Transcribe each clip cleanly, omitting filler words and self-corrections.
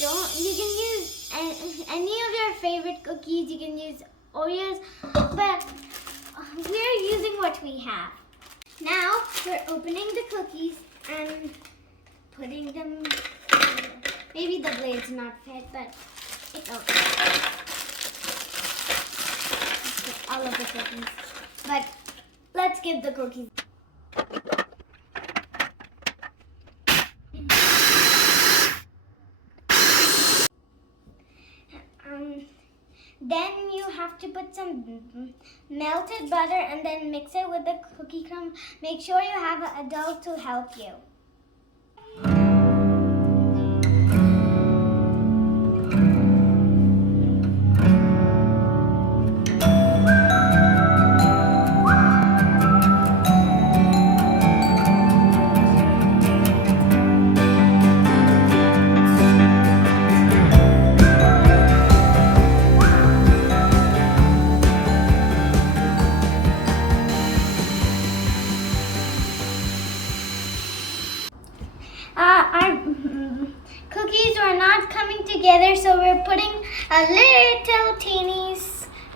You can use any of your favorite cookies. You can use Oreos, but we're using what we have. Now we're opening the cookies and putting them. Maybe the blade's not fit, but it's okay. Let's get all of the cookies. But let's give the cookies. Then you have to put some melted butter and then mix it with the cookie crumb. Make sure you have an adult to help you. Our cookies were not coming together, so we're putting a little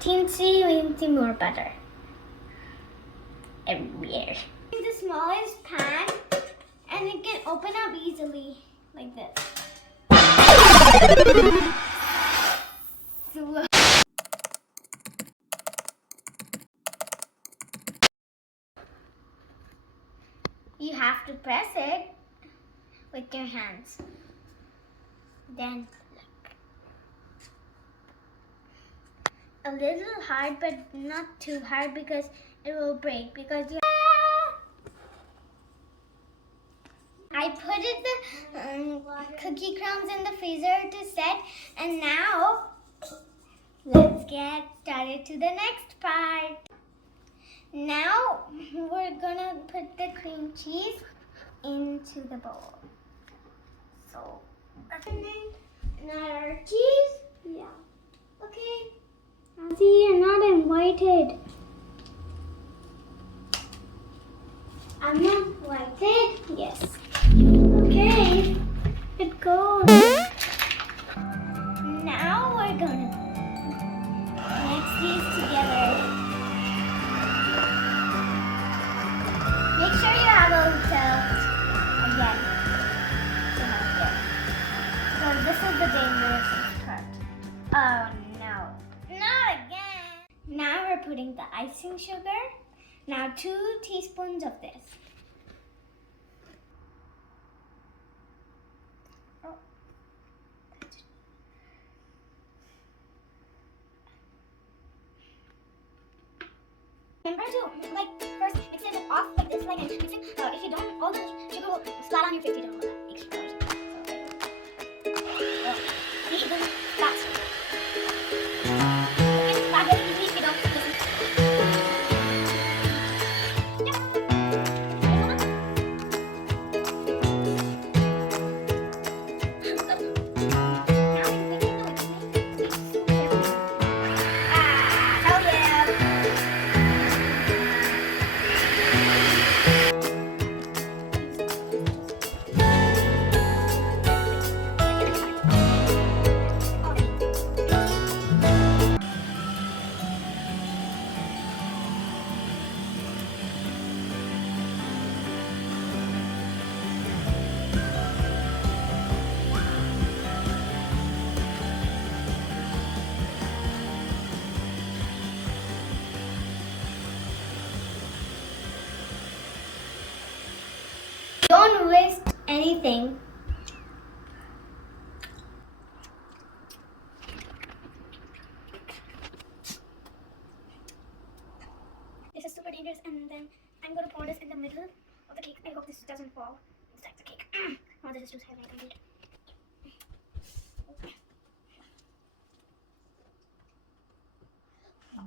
teensy more butter everywhere. The smallest pan, and it can open up easily like this. You have to press it with your hands. Then a little hard, but not too hard because it will break. Because I put the cookie crumbs in the freezer to set, and now let's get started to the next part. Now we're gonna put the cream cheese into the bowl. So, not our cheese? Yeah. Okay. See, you're not invited. I'm not invited? Yes. Okay. It goes. Now we're gonna mix these together. Make sure you have a little again. This is the dangerous part. Oh no, not again. Now we're putting the icing sugar. Now 2 teaspoons of this. Oh. Remember to first mix it off like this, and mix it. If you don't, all the sugar will splat on your face. You don't know that. Don't waste anything. This is super dangerous, and then I'm going to pour this in the middle of the cake. I hope this doesn't fall inside the cake. Oh, this is too heavy. I can eat.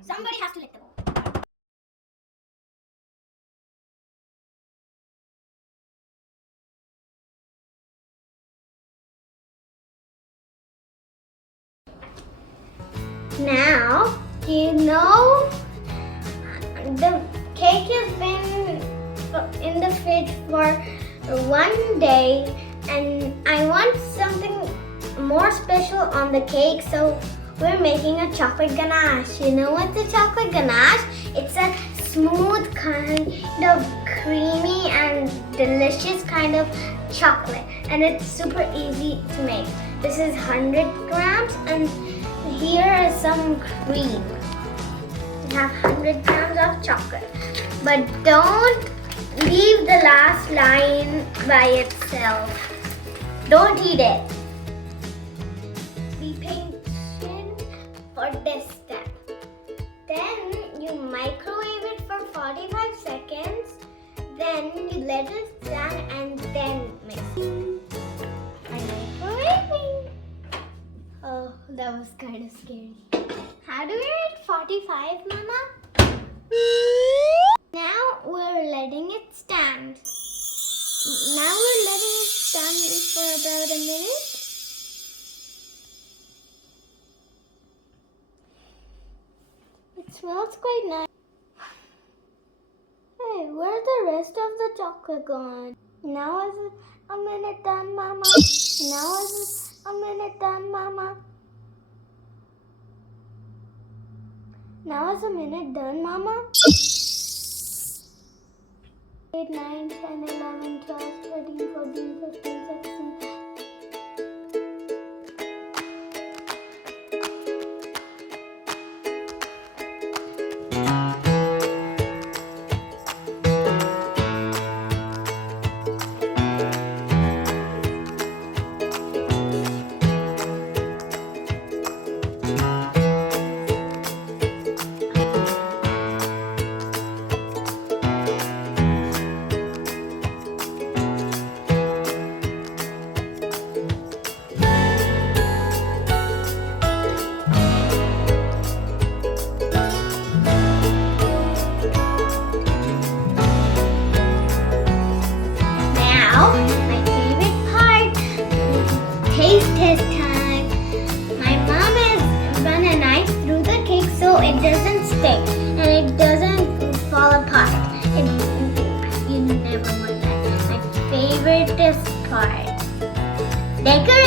Somebody has to lick the bowl. Now, you know, the cake has been in the fridge for 1 day, and I want something more special on the cake, so we're making a chocolate ganache. You know what's a chocolate ganache? It's a smooth kind of creamy and delicious kind of chocolate, and it's super easy to make. This is 100 grams, and here is some cream. We have 100 grams of chocolate, but don't leave the last line by itself. Don't eat it. Be patient for this step. Then you microwave it for 45 seconds. Then you let it stand and then mix it. I'm microwaving. Oh, that was kind of scary. How do we read 45, Mama? Now we're letting it stand. Now we're letting it stand for about a minute. It smells quite nice. Hey, where's the rest of the chocolate gone? Now is a minute done, Mama. Now is a minute done, Mama. Now is a minute done, Mama. 8, 9, 10, 11, 12, 13, 14, 15, 16. Taste test time. My mom has run a knife through the cake so it doesn't stick and it doesn't fall apart. You never want that. My favorite part. Decorate.